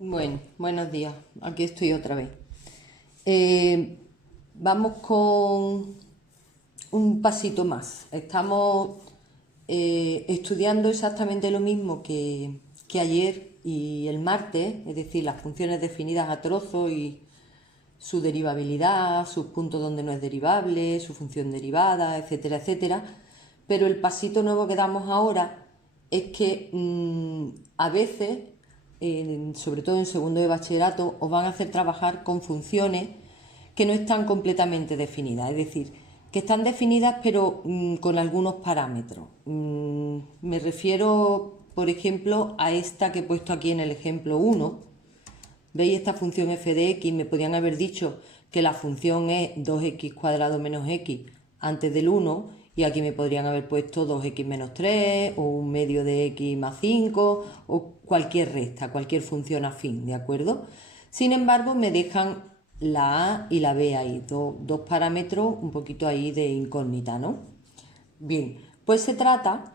Bueno, buenos días. Aquí estoy otra vez. Vamos con un pasito más. Estamos estudiando exactamente lo mismo que ayer y el martes, es decir, las funciones definidas a trozos y su derivabilidad, sus puntos donde no es derivable, su función derivada, etcétera, etcétera. Pero el pasito nuevo que damos ahora es que a veces, sobre todo en segundo de bachillerato, os van a hacer trabajar con funciones que no están completamente definidas, es decir, que están definidas pero con algunos parámetros. Me refiero, por ejemplo, a esta que he puesto aquí en el ejemplo 1. ¿Veis esta función f de x? Me podían haber dicho que la función es 2x cuadrado menos x antes del 1 y aquí me podrían haber puesto 2x menos 3 o un medio de x más 5 o cualquier resta, cualquier función afín, ¿de acuerdo? Sin embargo, me dejan la a y la b ahí, dos parámetros un poquito ahí de incógnita, ¿no? Bien, pues se trata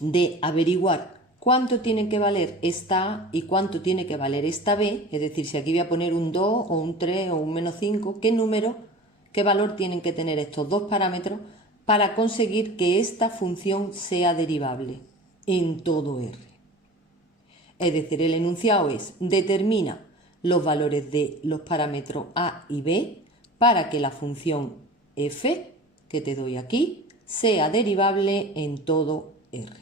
de averiguar cuánto tiene que valer esta A y cuánto tiene que valer esta B, es decir, si aquí voy a poner un 2 o un 3 o un menos 5, qué valor tienen que tener estos dos parámetros para conseguir que esta función sea derivable en todo R. Es decir, el enunciado es: determina los valores de los parámetros A y B para que la función f, que te doy aquí, sea derivable en todo R.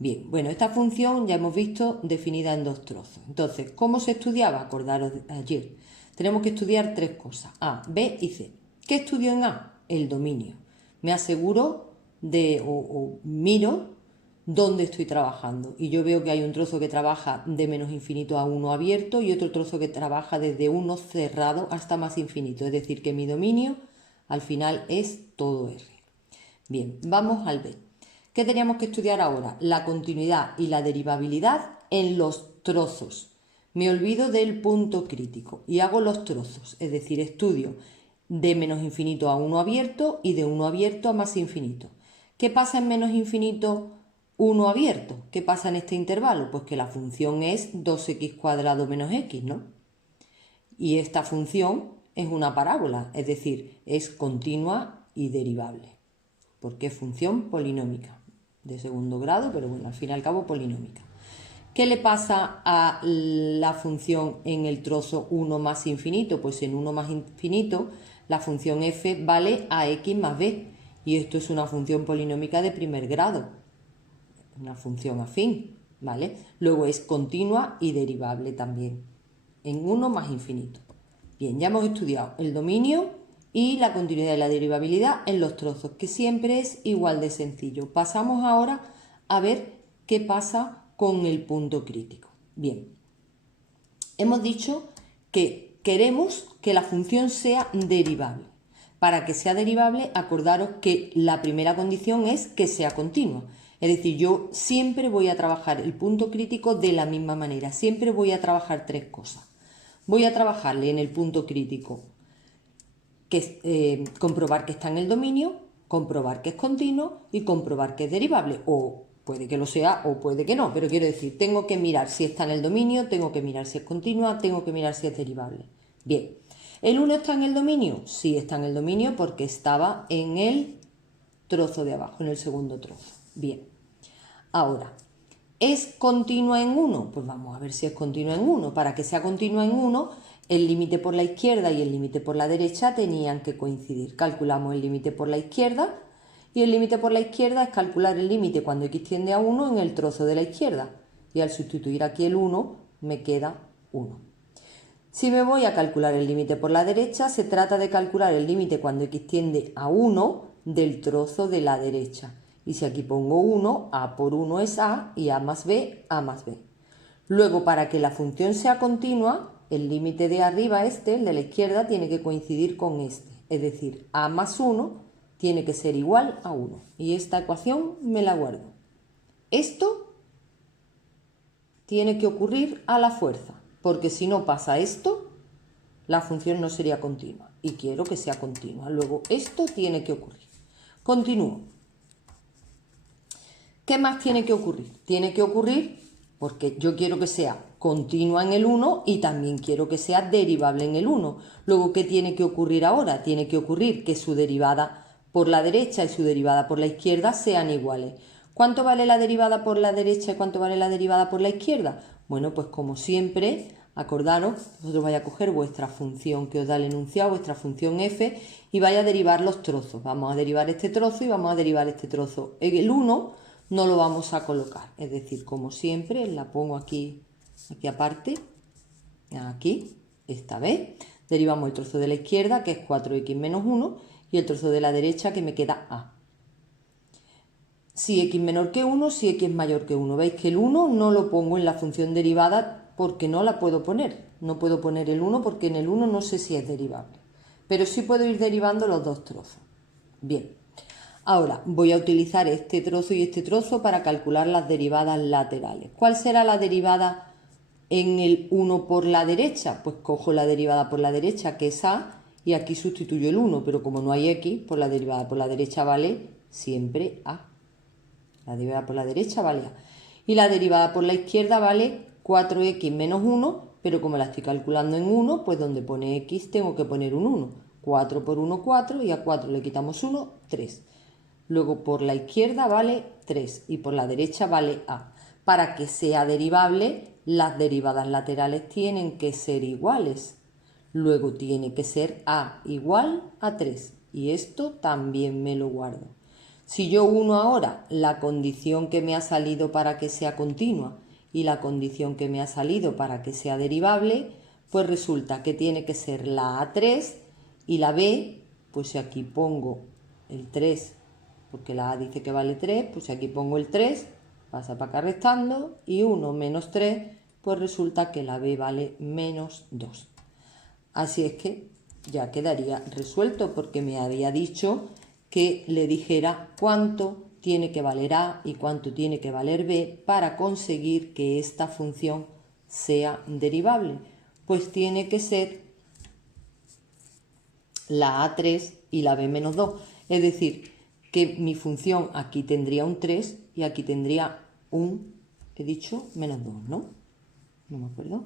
Bien, bueno, esta función ya hemos visto definida en dos trozos. Entonces, ¿cómo se estudiaba? Acordaros de ayer. Tenemos que estudiar tres cosas: A, B y C. ¿Qué estudio en A? El dominio. Me aseguro o miro dónde estoy trabajando. Y yo veo que hay un trozo que trabaja de menos infinito a 1 abierto y otro trozo que trabaja desde 1 cerrado hasta más infinito. Es decir, que mi dominio al final es todo R. Bien, vamos al B. ¿Qué teníamos que estudiar ahora? La continuidad y la derivabilidad en los trozos. Me olvido del punto crítico y hago los trozos, es decir, estudio de menos infinito a 1 abierto y de 1 abierto a más infinito. ¿Qué pasa en menos infinito 1 abierto? ¿Qué pasa en este intervalo? Pues que la función es 2x cuadrado menos x, ¿no? Y esta función es una parábola, es decir, es continua y derivable, porque es función polinómica de segundo grado, pero bueno, al fin y al cabo polinómica. ¿Qué le pasa a la función en el trozo 1 más infinito? Pues en 1 más infinito la función f vale a x más b y esto es una función polinómica de primer grado, una función afín, ¿vale? Luego es continua y derivable también en 1 más infinito. Bien, ya hemos estudiado el dominio y la continuidad y la derivabilidad en los trozos, que siempre es igual de sencillo. Pasamos ahora a ver qué pasa con el punto crítico. Bien, hemos dicho que queremos que la función sea derivable. Para que sea derivable, acordaros que la primera condición es que sea continua. Es decir, yo siempre voy a trabajar el punto crítico de la misma manera. Siempre voy a trabajar tres cosas. Voy a trabajarle en el punto crítico comprobar que está en el dominio, comprobar que es continuo y comprobar que es derivable. O puede que lo sea o puede que no, pero quiero decir, tengo que mirar si está en el dominio, tengo que mirar si es continua, tengo que mirar si es derivable. Bien, ¿el 1 está en el dominio? Sí, está en el dominio porque estaba en el trozo de abajo, en el segundo trozo. Bien, ahora, ¿es continua en 1? Pues vamos a ver si es continua en 1. Para que sea continua en 1, el límite por la izquierda y el límite por la derecha tenían que coincidir. Calculamos el límite por la izquierda y el límite por la izquierda es calcular el límite cuando x tiende a 1 en el trozo de la izquierda. Y al sustituir aquí el 1, me queda 1. Si me voy a calcular el límite por la derecha, se trata de calcular el límite cuando x tiende a 1 del trozo de la derecha. Y si aquí pongo 1, a por 1 es a y a más b, a más b. Luego, para que la función sea continua, el límite de arriba, el de la izquierda, tiene que coincidir con este. Es decir, a más 1 tiene que ser igual a 1. Y esta ecuación me la guardo. Esto tiene que ocurrir a la fuerza, porque si no pasa esto, la función no sería continua. Y quiero que sea continua. Luego, esto tiene que ocurrir. Continúo. ¿Qué más tiene que ocurrir? Tiene que ocurrir porque yo quiero que sea continua en el 1 y también quiero que sea derivable en el 1. Luego, ¿qué tiene que ocurrir ahora? Tiene que ocurrir que su derivada por la derecha y su derivada por la izquierda sean iguales. ¿Cuánto vale la derivada por la derecha y cuánto vale la derivada por la izquierda? Bueno, pues como siempre, acordaros, vosotros vais a coger vuestra función que os da el enunciado, vuestra función f, y vais a derivar los trozos. Vamos a derivar este trozo y vamos a derivar este trozo. El 1 no lo vamos a colocar, es decir, como siempre, la pongo aquí aparte, aquí, esta vez. Derivamos el trozo de la izquierda, que es 4x menos 1, y el trozo de la derecha, que me queda a. Si x menor que 1, si x es mayor que 1. Veis que el 1 no lo pongo en la función derivada porque no la puedo poner. No puedo poner el 1 porque en el 1 no sé si es derivable. Pero sí puedo ir derivando los dos trozos. Bien. Ahora voy a utilizar este trozo y este trozo para calcular las derivadas laterales. ¿Cuál será la derivada en el 1 por la derecha? Pues cojo la derivada por la derecha, que es a, y aquí sustituyo el 1, pero como no hay x, pues la derivada por la derecha vale siempre a. La derivada por la derecha vale a. Y la derivada por la izquierda vale 4x menos 1, pero como la estoy calculando en 1, pues donde pone x tengo que poner un 1. 4 por 1, 4, y a 4 le quitamos 1, 3. Luego por la izquierda vale 3 y por la derecha vale a. Para que sea derivable, las derivadas laterales tienen que ser iguales. Luego tiene que ser a igual a 3 y esto también me lo guardo. Si yo uno ahora la condición que me ha salido para que sea continua y la condición que me ha salido para que sea derivable, pues resulta que tiene que ser la A3 y la B, pues si aquí pongo el 3, porque la A dice que vale 3, pues si aquí pongo el 3, pasa para acá restando, y 1 menos 3, pues resulta que la B vale menos 2. Así es que ya quedaría resuelto porque me había dicho que le dijera cuánto tiene que valer A y cuánto tiene que valer B para conseguir que esta función sea derivable. Pues tiene que ser la A3 y la B menos 2. Es decir, que mi función aquí tendría un 3 y aquí tendría un, he dicho, menos 2, ¿no? No me acuerdo.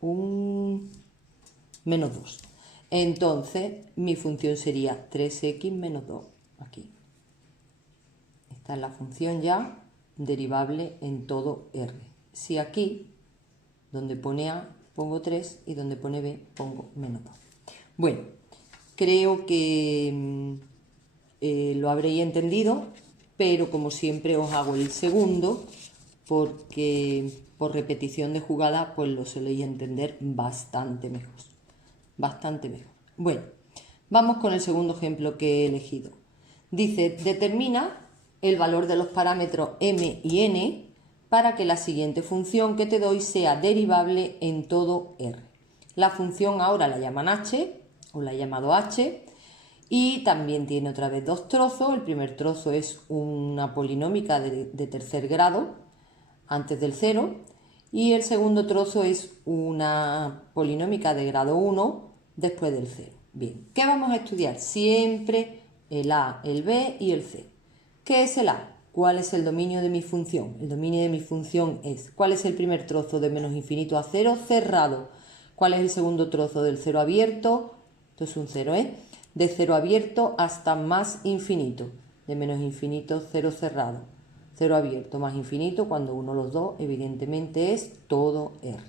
Un menos 2. Entonces, mi función sería 3x menos 2, aquí. Esta es la función ya derivable en todo R. Si aquí, donde pone A, pongo 3 y donde pone B, pongo menos 2. Bueno, creo que lo habréis entendido, pero como siempre os hago el segundo, porque por repetición de jugada, pues lo soléis entender bastante mejor. Bastante mejor. Bueno, vamos con el segundo ejemplo que he elegido. Dice, determina el valor de los parámetros m y n para que la siguiente función que te doy sea derivable en todo R. La función ahora la llaman h, o la he llamado h, y también tiene otra vez dos trozos. El primer trozo es una polinómica de tercer grado, antes del 0, y el segundo trozo es una polinómica de grado 1, después del 0. Bien, ¿qué vamos a estudiar? Siempre el A, el B y el C. ¿Qué es el A? ¿Cuál es el dominio de mi función? El dominio de mi función es, ¿cuál es el primer trozo de menos infinito a 0? Cerrado. ¿Cuál es el segundo trozo del 0 abierto? Esto es un 0, ¿eh? De 0 abierto hasta más infinito. De menos infinito, 0 cerrado. 0 abierto más infinito, cuando uno los dos, evidentemente es todo R.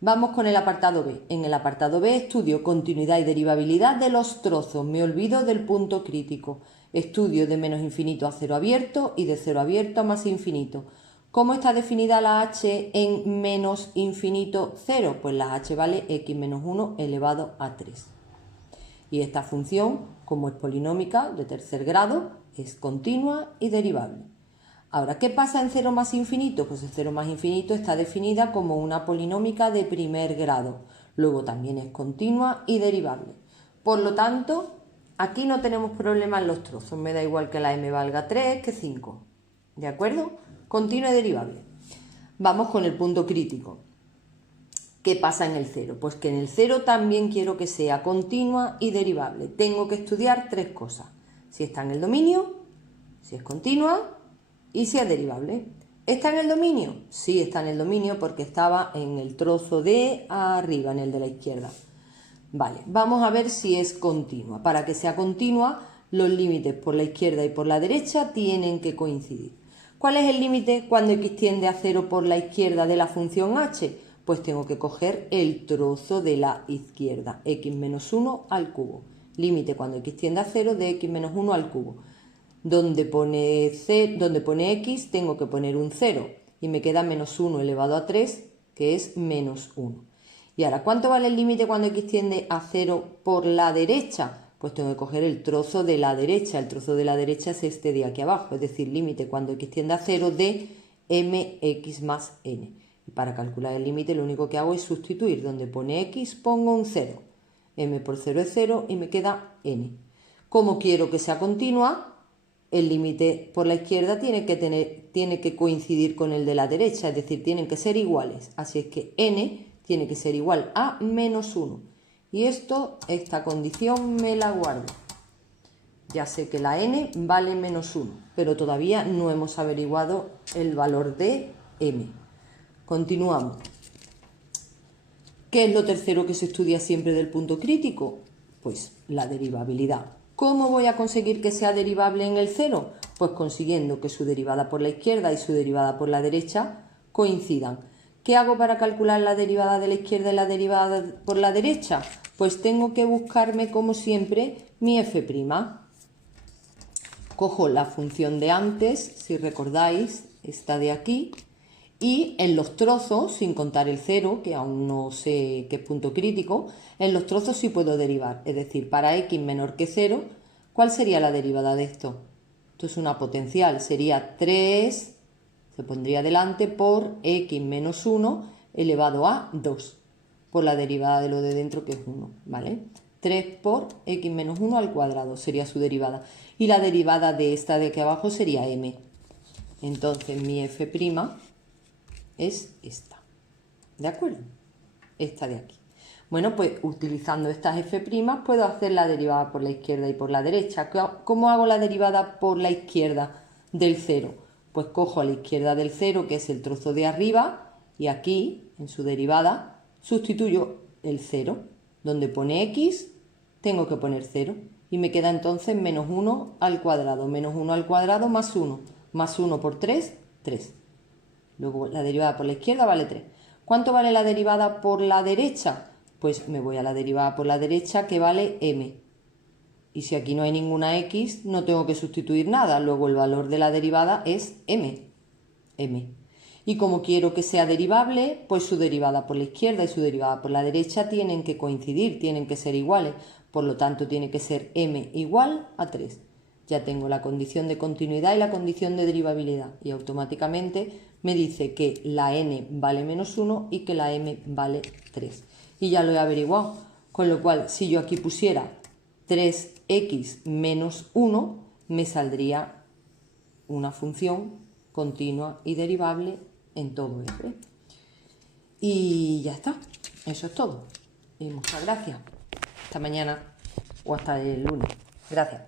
Vamos con el apartado B. En el apartado B estudio continuidad y derivabilidad de los trozos. Me olvido del punto crítico. Estudio de menos infinito a 0 abierto y de 0 abierto a más infinito. ¿Cómo está definida la h en menos infinito 0? Pues la h vale x menos 1 elevado a 3. Y esta función, como es polinómica de tercer grado, es continua y derivable. Ahora, ¿qué pasa en 0 más infinito? Pues el 0 más infinito está definida como una polinómica de primer grado. Luego también es continua y derivable. Por lo tanto, aquí no tenemos problema en los trozos. Me da igual que la m valga 3 que 5. ¿De acuerdo? Continua y derivable. Vamos con el punto crítico. ¿Qué pasa en el 0? Pues que en el 0 también quiero que sea continua y derivable. Tengo que estudiar tres cosas. Si está en el dominio, si es continua y si es derivable. ¿Está en el dominio? Sí, está en el dominio porque estaba en el trozo de arriba, en el de la izquierda. Vale, vamos a ver si es continua. Para que sea continua, los límites por la izquierda y por la derecha tienen que coincidir. ¿Cuál es el límite cuando x tiende a 0 por la izquierda de la función h? Pues tengo que coger el trozo de la izquierda, x menos 1 al cubo. Límite cuando x tiende a 0 de x menos 1 al cubo. Donde pone x tengo que poner un 0 y me queda menos 1 elevado a 3, que es menos 1. Y ahora, ¿cuánto vale el límite cuando x tiende a 0 por la derecha? Pues tengo que coger el trozo de la derecha. El trozo de la derecha es este de aquí abajo, es decir, límite cuando x tiende a 0 de mx más n. Y para calcular el límite lo único que hago es sustituir. Donde pone x pongo un 0. M por 0 es 0 y me queda n. Como quiero que sea continua, el límite por la izquierda tiene que coincidir con el de la derecha, es decir, tienen que ser iguales. Así es que n tiene que ser igual a menos 1. Y esta condición me la guardo. Ya sé que la n vale menos 1, pero todavía no hemos averiguado el valor de m. Continuamos. ¿Qué es lo tercero que se estudia siempre del punto crítico? Pues la derivabilidad. ¿Cómo voy a conseguir que sea derivable en el cero? Pues consiguiendo que su derivada por la izquierda y su derivada por la derecha coincidan. ¿Qué hago para calcular la derivada de la izquierda y la derivada por la derecha? Pues tengo que buscarme, como siempre, mi f'. Cojo la función de antes, si recordáis, esta de aquí, y en los trozos, sin contar el 0, que aún no sé qué es punto crítico, en los trozos sí puedo derivar. Es decir, para x menor que 0, ¿cuál sería la derivada de esto? Esto es una potencial, sería 3... se pondría delante por x menos 1 elevado a 2, por la derivada de lo de dentro que es 1, ¿vale? 3 por x menos 1 al cuadrado sería su derivada. Y la derivada de esta de aquí abajo sería m. Entonces mi f' es esta, ¿de acuerdo? Esta de aquí. Bueno, pues utilizando estas f' puedo hacer la derivada por la izquierda y por la derecha. ¿Cómo hago la derivada por la izquierda del 0? Pues cojo a la izquierda del 0, que es el trozo de arriba, y aquí, en su derivada, sustituyo el 0. Donde pone x, tengo que poner 0. Y me queda entonces menos 1 al cuadrado. Menos 1 al cuadrado más 1. Más 1 por 3, 3. Luego la derivada por la izquierda vale 3. ¿Cuánto vale la derivada por la derecha? Pues me voy a la derivada por la derecha, que vale m. Y si aquí no hay ninguna x, no tengo que sustituir nada. Luego el valor de la derivada es m. Y como quiero que sea derivable, pues su derivada por la izquierda y su derivada por la derecha tienen que coincidir, tienen que ser iguales. Por lo tanto, tiene que ser m igual a 3. Ya tengo la condición de continuidad y la condición de derivabilidad. Y automáticamente me dice que la n vale menos 1 y que la m vale 3. Y ya lo he averiguado. Con lo cual, si yo aquí pusiera 3x menos 1, me saldría una función continua y derivable en todo f. Y ya está. Eso es todo. Y muchas gracias. Hasta mañana o hasta el lunes. Gracias.